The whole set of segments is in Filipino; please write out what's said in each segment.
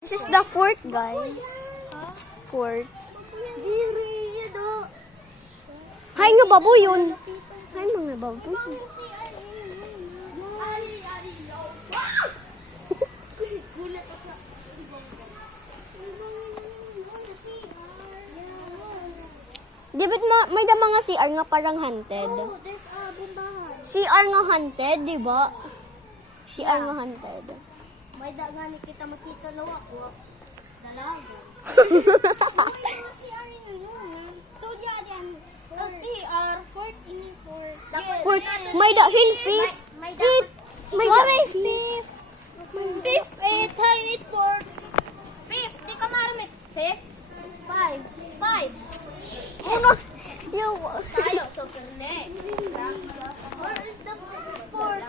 This is the fort, guys. Fort. Hay nga baboy yun. Hay mga baboy. Di ba't may da mga CR nga parang haunted? CR nga haunted, di ba? CR nga haunted. May dagan kita makita lawa ko. Dalaga. So diyan. So CR 14. Fort. May da fifth. Fifth. May da Fifth. Fifth. Tiny fort. Fifth. Di ka marumit. Fifth. 5. Ano? Yo. Tayo. So kerne. Where is the fort?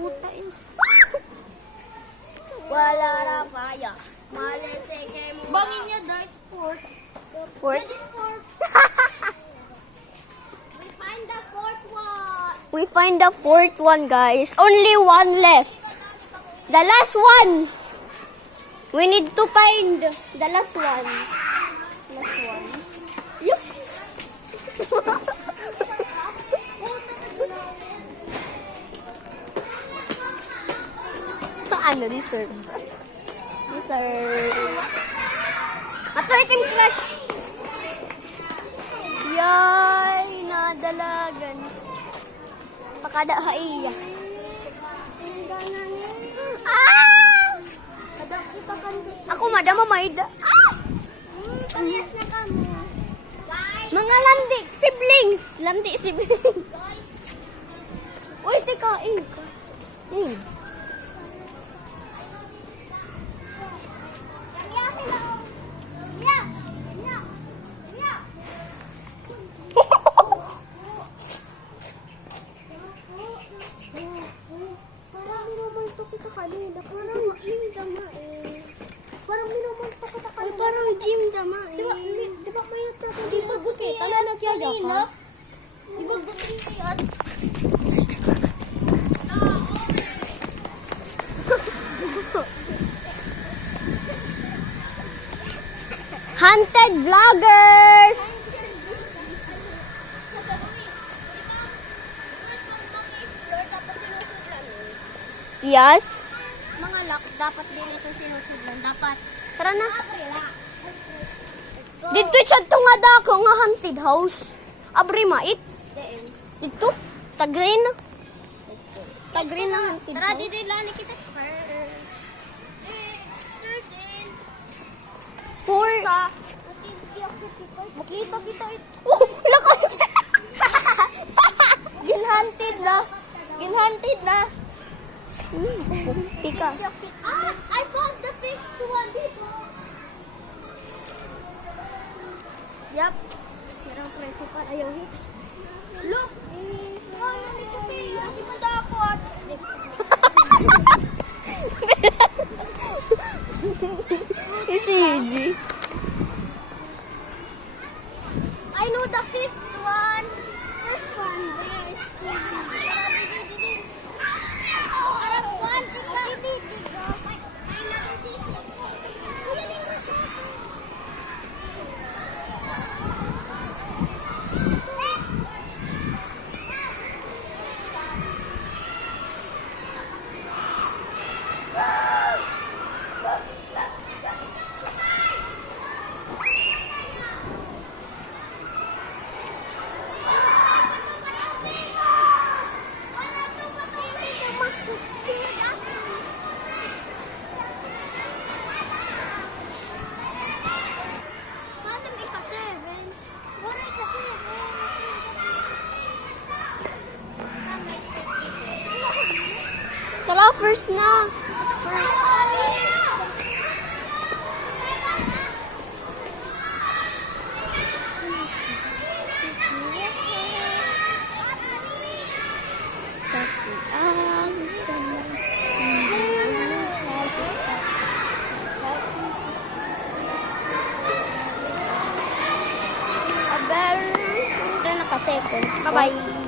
Putain. Wala ra kaya. Maleseke mo. Bangin niya dark fort. Fort? Fort. We find the fourth one. We find the fourth one, guys. Only one left. The last one. We need to find the last one. Last one. Yes. Ano, this sir? This sir. Ato itim crush. Yay, nadalagan. Pakada haiya. Ah! Ako madama maida. Ah! Parehas na kamo. Guys, Mga landik, siblings. Landik siblings. Uy, teka, ka. Parang gym dama eh. Di ba mayat na ito? Di ba guti? Tala nagyaga ka? Di ba guti at... Hunted vloggers. Yes. Mga lock, dapat din itong sinusudlan. Dapat. Tara na. Let's go. Dito siya ito nga dako nga haunted house. Abri mait. Diin. Dito. Tagrin. Tagrin na haunted Tara, house. dito lani kita. Four. Makita kita ito. Oh, lakas. Ginhunted na. Ginhunted na. Tika. Ah, I found the fifth one dito. Yup. Pero principal ayaw hit. Look! Ay, nandito kayo. Hindi mo dapat. Si Yuji. I know the fifth one. First one, where is Arab one is the I know this. Paano may ka-seven? Wala ka-seven. Tara, first na. Kasi ang sama. A better. Ito na ka-second. Bye-bye.